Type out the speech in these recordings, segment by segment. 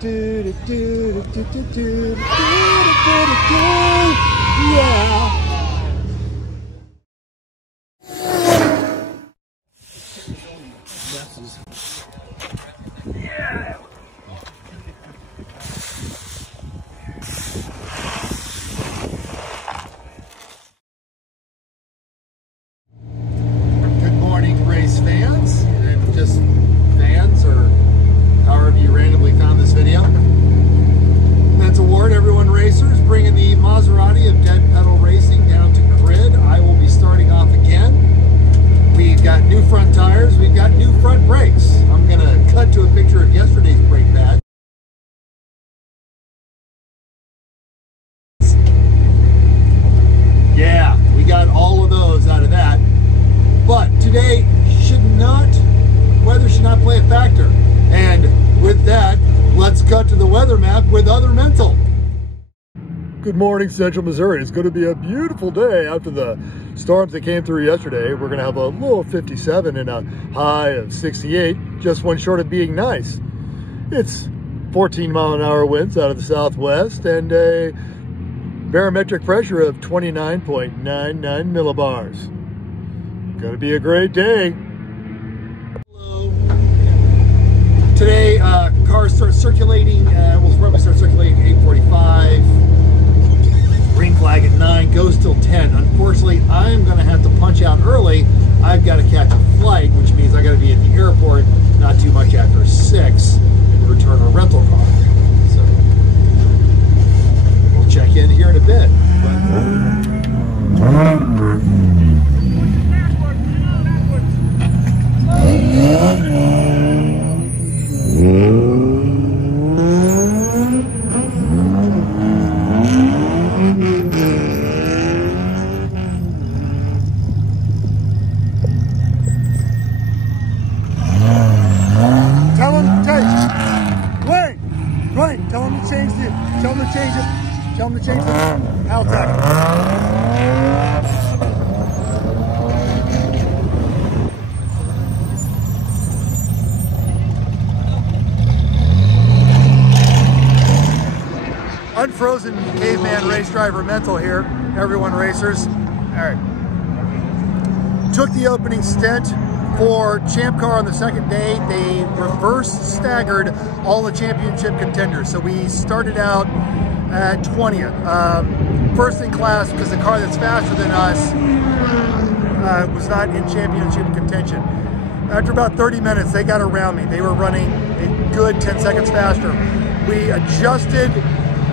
Yeah. Good morning, race fans, and just fans, or however you randomly found this video. Mental Ward, everyone racers, bringing the Maserati of Dead Pedal Racing down to grid. I will be starting off again. We've got new front tires, we've got new front brakes. I'm going to cut to a picture of yesterday's brake pad. Yeah, we got all of those out of that. But today weather should not play a factor. And with that, let's cut to the weather map with Other Mental. Good morning, Central Missouri. It's going to be a beautiful day after the storms that came through yesterday. We're going to have a low of 57 and a high of 68, just one short of being nice. It's 14-mile-an-hour winds out of the southwest and a barometric pressure of 29.99 millibars. Going to be a great day. Hello. Today, cars start circulating. We'll probably start circulating at 8:45. Green flag at 9, goes till 10. Unfortunately, I'm going to have to punch out early. I've got to catch a flight, which means I got to be at the airport not too much after 6 and return a rental car. So we'll check in here in a bit. Tell them to change it. Tell them to change it. Tell them to change it. I'll tackle. Unfrozen caveman race driver mental here. Everyone racers. All right. Took the opening stint for Champcar on the second day. They reverse staggered all the championship contenders. So we started out at 20th. First in class, because the car that's faster than us was not in championship contention. After about 30 minutes, they got around me. They were running a good 10 seconds faster. We adjusted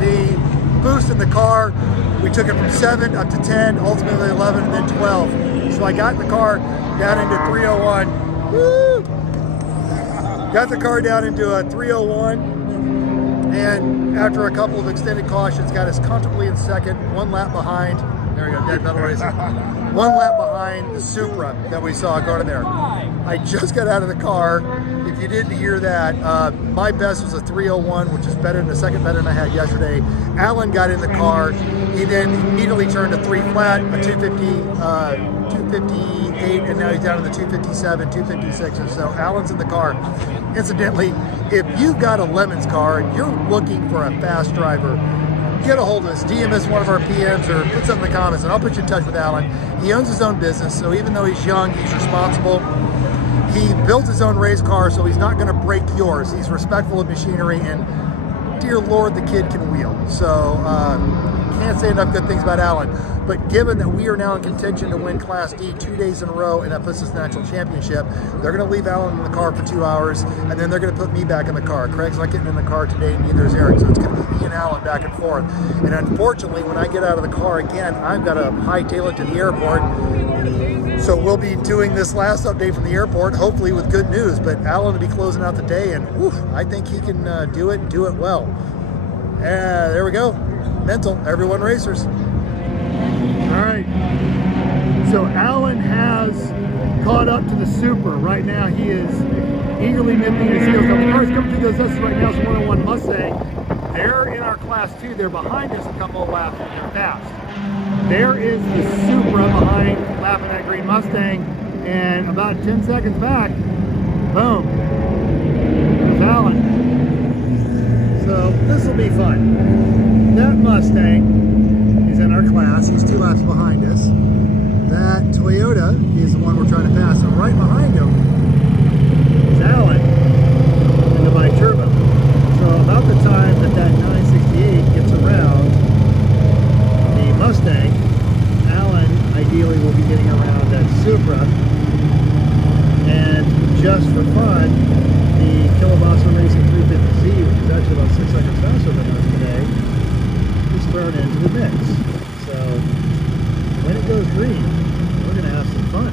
the boost in the car. We took it from 7 up to 10, ultimately 11, and then 12. So I got the car down into 301. Woo! Got the car down into a 301, and after a couple of extended cautions, got us comfortably in second, 1 lap behind. There we go, Dead Pedal Racing. 1 lap behind the Supra that we saw going there. I just got out of the car. If you didn't hear that, my best was a 301, which is better than the second better than I had yesterday. Alan got in the car. He then immediately turned to 3 flat, a 258, and now he's down to the 257, 256 or so. Alan's in the car. Incidentally, if you've got a Lemons car and you're looking for a fast driver, get a hold of us, DM us one of our PMs, or put something in the comments, and I'll put you in touch with Alan. He owns his own business, so even though he's young, he's responsible. He builds his own race car, so he's not going to break yours. He's respectful of machinery, and dear Lord, the kid can wheel. So can't say enough good things about Alan. But given that we are now in contention to win Class D 2 days in a row in that puts us National Championship, they're going to leave Alan in the car for 2 hours, and then they're going to put me back in the car. Craig's not getting in the car today, neither is Eric. So it's going to be me and Alan back and forth. And unfortunately, when I get out of the car again, I've got to hightail it to the airport. So we'll be doing this last update from the airport, hopefully with good news. But Alan will be closing out the day, and whew, I think he can do it well. There we go. Mental, everyone racers. All right. So Alan has caught up to the Supra. Right now he is eagerly nipping his heels. Now the cars coming through those lists right now is 101 Mustang. They're in our Class 2. They're behind us a couple of laps, and they're fast. There is the Supra behind, lapping that green Mustang, and about 10 seconds back, boom, there's Alan. fun. That Mustang is in our class. He's 2 laps behind us. That Toyota is the one we're trying to pass. And right behind him is Alan in the bi-turbo. So about the time that that 968 gets around the Mustang, Alan ideally will be getting around that Supra. And just for fun, the Kilowatt Racing 350Z, which is actually about 6 seconds faster than us today, is thrown into the mix. So when it goes green, we're going to have some fun.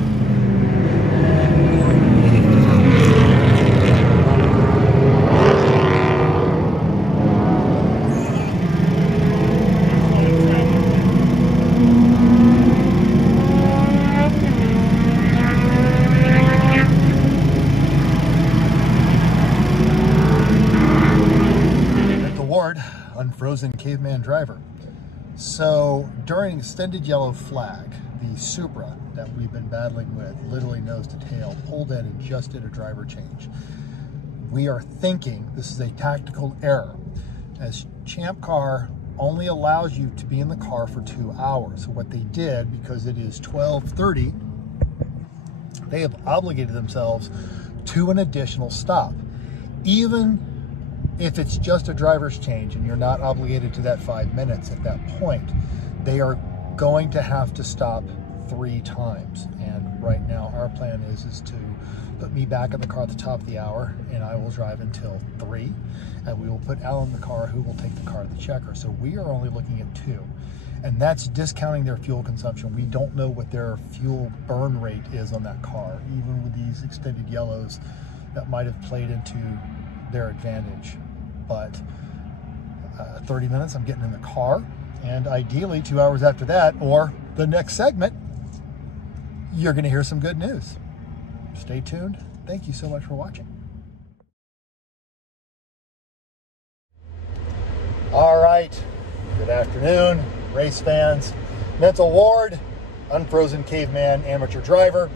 Unfrozen caveman driver. So during extended yellow flag, the Supra that we've been battling with, literally nose to tail, pulled in and just did a driver change. We are thinking this is a tactical error, as Champcar only allows you to be in the car for 2 hours. So what they did, because it is 12:30, they have obligated themselves to an additional stop. Even if it's just a driver's change and you're not obligated to that 5 minutes at that point, they are going to have to stop 3 times. And right now our plan is to put me back in the car at the top of the hour, and I will drive until 3, and we will put Alan in the car, who will take the car to the checker. So we are only looking at 2, and that's discounting their fuel consumption. We don't know what their fuel burn rate is on that car. Even with these extended yellows, that might have played into their advantage. But 30 minutes, I'm getting in the car, and ideally 2 hours after that, or the next segment, you're going to hear some good news. Stay tuned. Thank you so much for watching. All right, good afternoon, race fans. Mental Ward, Unfrozen Caveman Amateur Driver,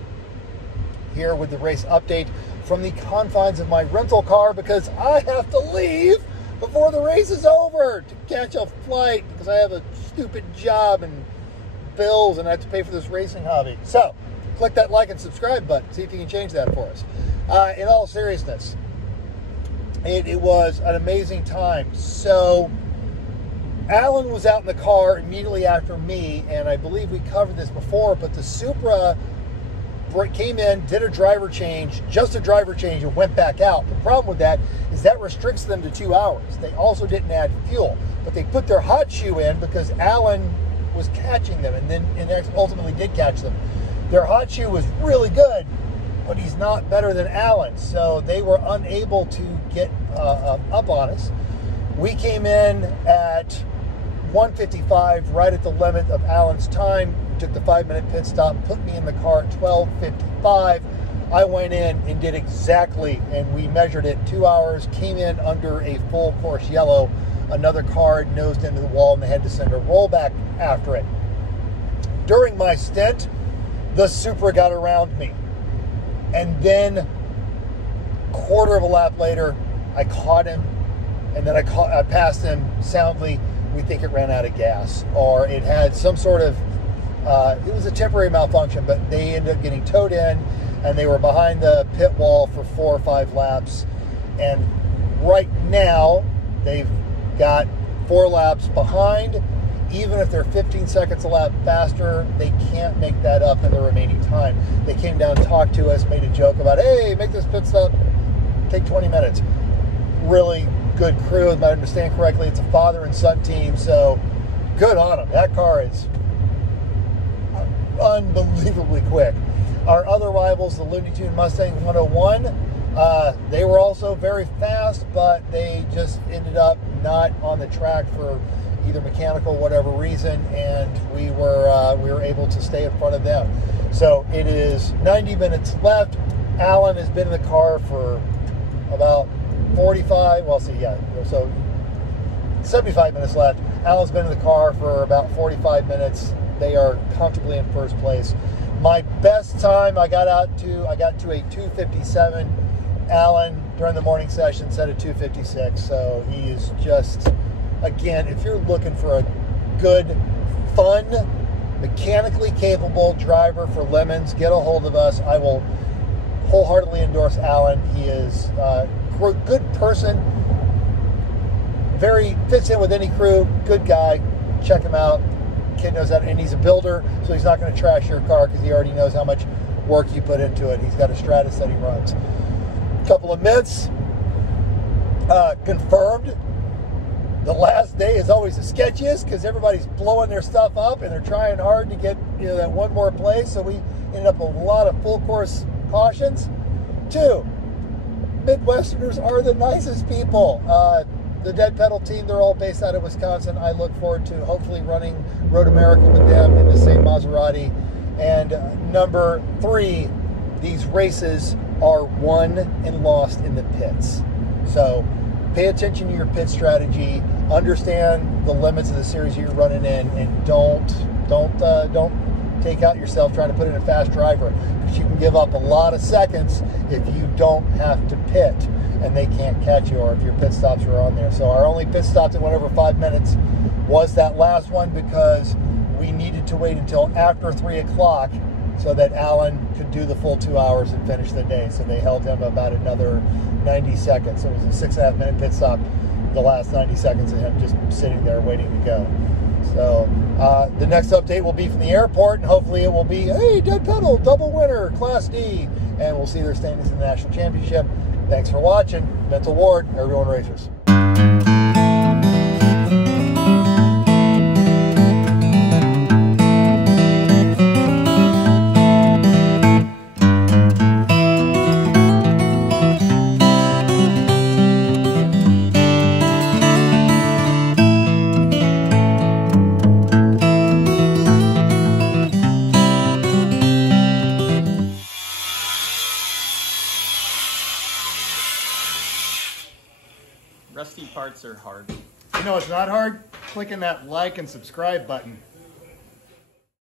here with the race update from the confines of my rental car, because I have to leave before the race is over to catch a flight, because I have a stupid job and bills and I have to pay for this racing hobby. So click that like and subscribe button, see if you can change that for us. In all seriousness, it was an amazing time. So Alan was out in the car immediately after me, and I believe we covered this before, but the Supra came in, did a driver change, just a driver change, and went back out. The problem with that is that restricts them to 2 hours. They also didn't add fuel, but they put their hot shoe in because Alan was catching them, and ultimately did catch them. Their hot shoe was really good, but he's not better than Alan, so they were unable to get up on us. We came in at 1:55, right at the limit of Alan's time. Took the 5-minute pit stop, put me in the car at 12:55. I went in and did exactly, and we measured it, 2 hours, came in under a full course yellow. Another car nosed into the wall, and they had to send a rollback after it. During my stint, the Supra got around me, and then quarter of a lap later, I caught him, and then I passed him soundly. We think it ran out of gas, or it had some sort of it was a temporary malfunction, but they ended up getting towed in, and they were behind the pit wall for 4 or 5 laps. And right now, they've got 4 laps behind. Even if they're 15 seconds a lap faster, they can't make that up in the remaining time. They came down, talked to us, made a joke about, hey, make this pit stop take 20 minutes. Really good crew, if I understand correctly. It's a father and son team, so good on them. That car is unbelievably quick. Our other rivals, the Looney Tune Mustang 101, they were also very fast, but they just ended up not on the track for either mechanical, whatever reason, and we were able to stay in front of them. So it is 90 minutes left. Alan has been in the car for about 45, well, see, yeah, so 75 minutes left. Alan's been in the car for about 45 minutes. They are comfortably in first place. My best time I got to a 2:57. Alan, during the morning session, set a 2:56, so he is just again, if you're looking for a good, fun, mechanically capable driver for Lemons, get a hold of us. I will wholeheartedly endorse Alan. He is a good person, very fits in with any crew, good guy. Check him out. Kid knows that, and he's a builder, so he's not going to trash your car because he already knows how much work you put into it. He's got a Stratus that he runs. A couple of myths. Confirmed. The last day is always the sketchiest because everybody's blowing their stuff up and they're trying hard to get, you know, that one more place. So we ended up with a lot of full course cautions. 2, Midwesterners are the nicest people. The Dead Pedal team, they're all based out of Wisconsin. I look forward to hopefully running Road America with them in the same Maserati. And number 3, these races are won and lost in the pits. So pay attention to your pit strategy, understand the limits of the series you're running in, and don't take out yourself trying to put in a fast driver, because you can give up a lot of seconds if you don't have to pit and they can't catch you, or if your pit stops are on there. So our only pit stop that went over 5 minutes was that last one, because we needed to wait until after 3 o'clock so that Alan could do the full 2 hours and finish the day. So they held him about another 90 seconds. So it was a 6.5 minute pit stop, the last 90 seconds of him just sitting there waiting to go. So the next update will be from the airport, and hopefully it will be, hey, Dead Pedal, double winner, Class D, and we'll see their standings in the National Championship. Thanks for watching. Mental Ward, everyone racers. Rusty parts are hard. You know it's not hard? Clicking that like and subscribe button.